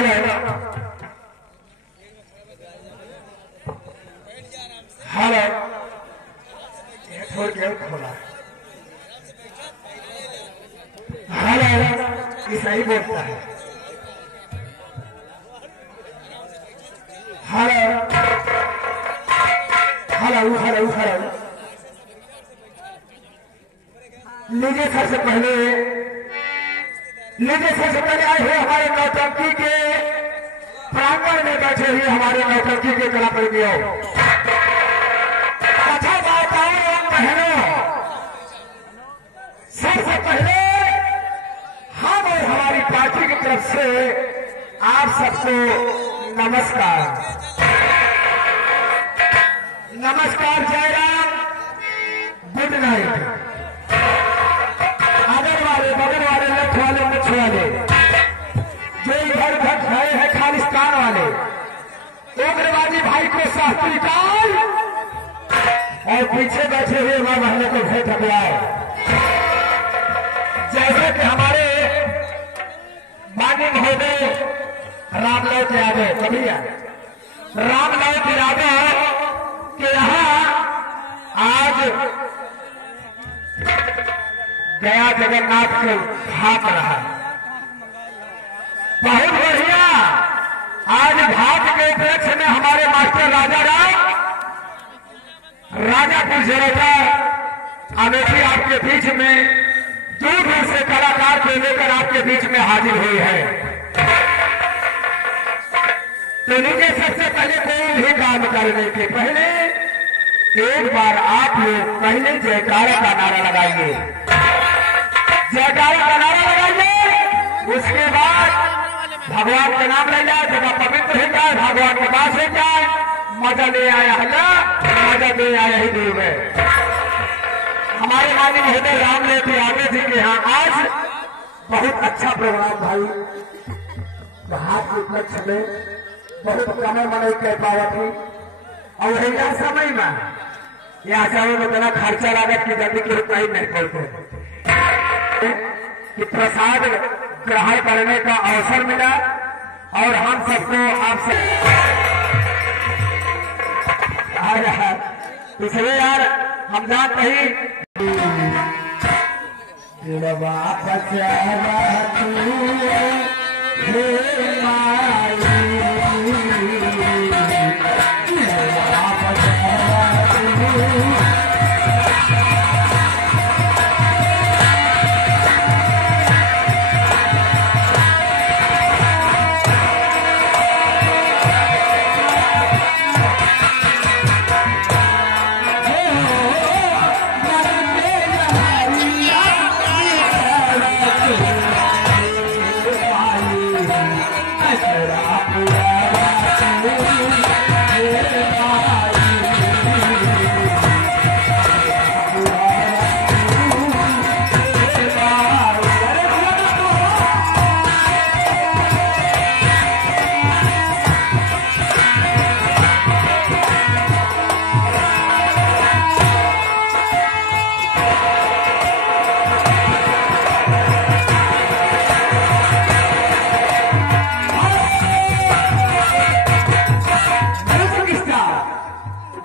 Hello hello छोड़ के खोला हेलो ये सही बोलता है हेलो हेलो हेलो हेलो लीजिए सबसे पहले आए हुए हमारे नौटंकी के प्रांगण में बैठे हुए हमारे नौटंकी के कलाप्रेमियों अच्छा माताओं एवं बहनों, सबसे पहले हम और हमारी पार्टी की तरफ से आप सबको नमस्कार। नमस्कार, जय राम, गुड नाइट। आगे वाले बगल वाले लठ वाले मुछ वाले जो इधर उधर खड़े हैं खालिस्तान वाले उग्रवादी भाई को शास्त्री काल और पीछे बैठे हुए मां बहनों को भेंट अगुआए। जैसे कि हमारे माननीय महोदय रामलाल यादव कभी रामलाल यादव के यहाँ आज गया जगन्नाथ को घाट रहा, बहुत बढ़िया। आज घाट के उपलक्ष्य में हमारे मास्टर राजापुर जरोटा अमेठी आपके बीच में दूर दूर से कलाकार को लेकर आपके बीच में हाजिर हुई है। तो नीचे सबसे पहले कोई भी काम करने के पहले एक बार आप लोग पहले जयकारा का नारा लगाइए, जयकारा का नारा लगाइए। उसके बाद भगवान का नाम ले जाए, जगह पवित्र हो जाए, भगवान के पास हो जाए। मजा ले आया हल्ला, मजा ले आया ही दूर में। हमारे माननीय महोदय रामलाल यादव जी के यहाँ आज बहुत अच्छा प्रोग्राम भाई घाट के उपलक्ष्य में बहुत कम मनाई कर पाया थी और यही समय में यहाँ चारों में इतना खर्चा लागत की जल्दी की रुपये नहीं पड़ते कि प्रसाद ग्रहण करने का अवसर मिला और हम सबको आपसे इसलिए यार हम जानते ही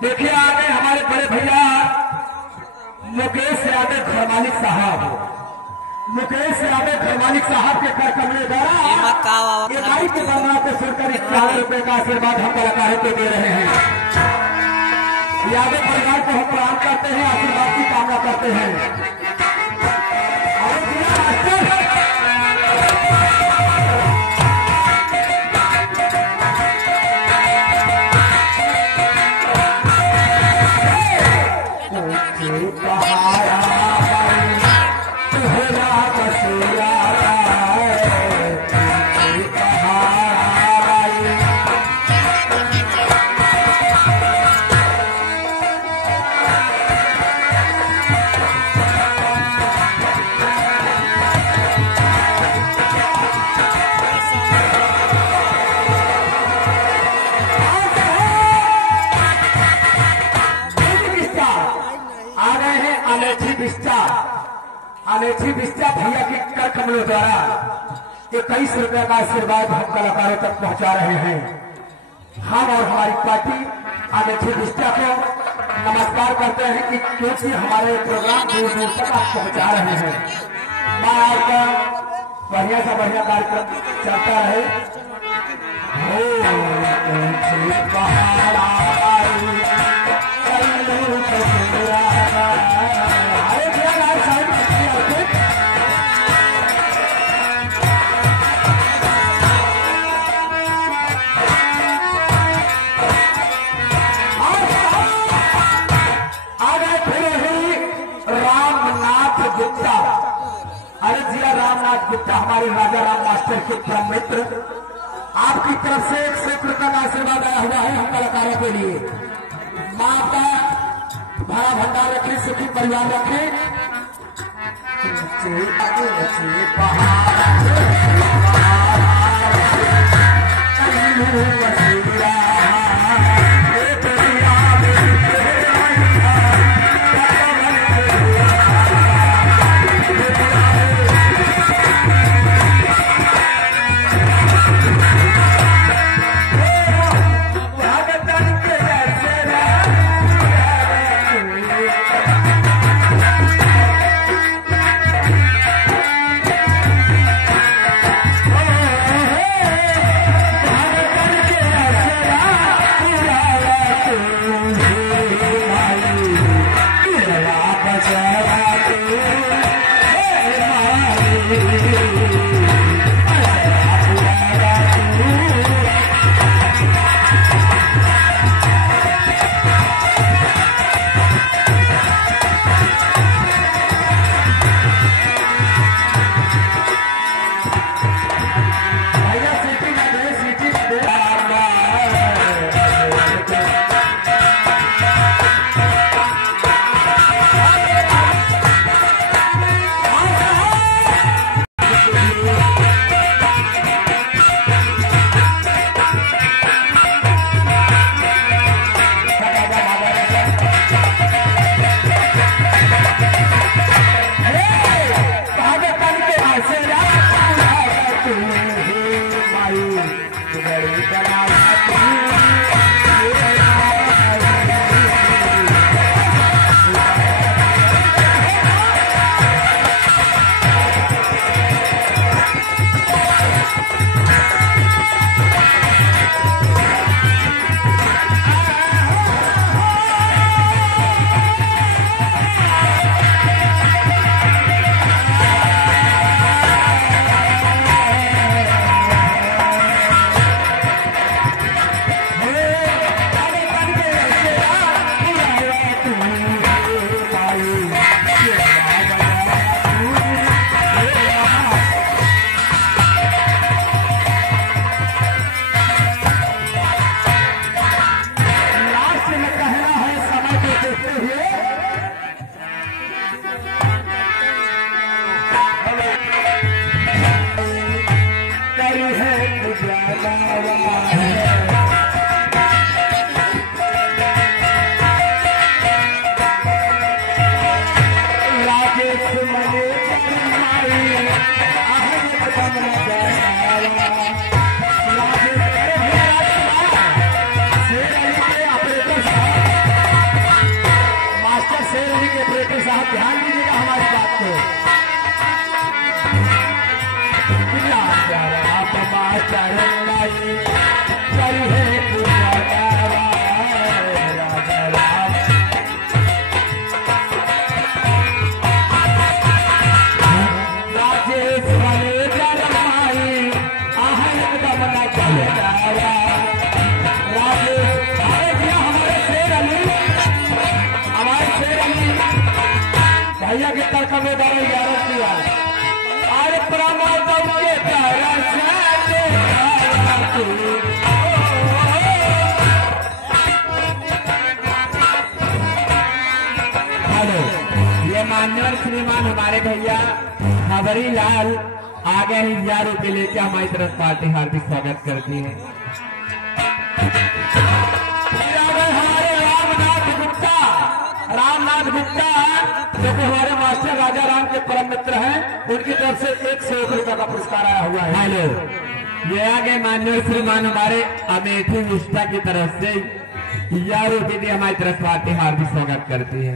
देखिए आ गए हमारे बड़े भैया मुकेश यादव खरमालिक साहब के कर कमरे द्वारा ये बाइक के बना को सुनकर 1,000 रुपए का आशीर्वाद हम कलाकारों को दे रहे हैं। यादव परिवार को हम प्रणाम करते हैं, आशीर्वाद की कामना करते हैं। अमेठी बिस्टा भैया की कर कमलों द्वारा 21 रुपए का आशीर्वाद हम कलाकारों तक पहुंचा रहे हैं। हम और हमारी पार्टी अमेठी दृष्टा को नमस्कार करते हैं कि क्योंकि हमारे प्रोग्राम दूर दूर तक आप पहुंचा रहे हैं। मैं आपका बढ़िया सा बढ़िया कार्यक्रम चलता रहे। रामनाथ गुप्ता हमारे राजा राम मास्टर के परम मित्र, आपकी तरफ से 100 रुपये का आशीर्वाद आया हुआ है हम कलाकारों के लिए। माँ का भरा भंडार रखे, सुखी परिवार रखे। ध्यान दीजिएगा हमारी बात को। भैया के तड़का में डाले 11 किया अरे प्रमोदम के हेलो, ये मान्यवर श्रीमान हमारे भैया खबरी लाल आगे ही 1000 रुपये लेके हमारी तरफ पार्टी हार्दिक स्वागत करती है। हमारे रामनाथ गुप्ता जो कि हमारे मास्टर राजा राम के परम मित्र हैं, उनकी तरफ से 100 रुपये का पुरस्कार आया हुआ है। हेलो, ये आगे मान्य श्रीमान हमारे अमेठी निष्ठा की तरफ से यारों के लिए हमारी तरफ से हार्दिक स्वागत करती है।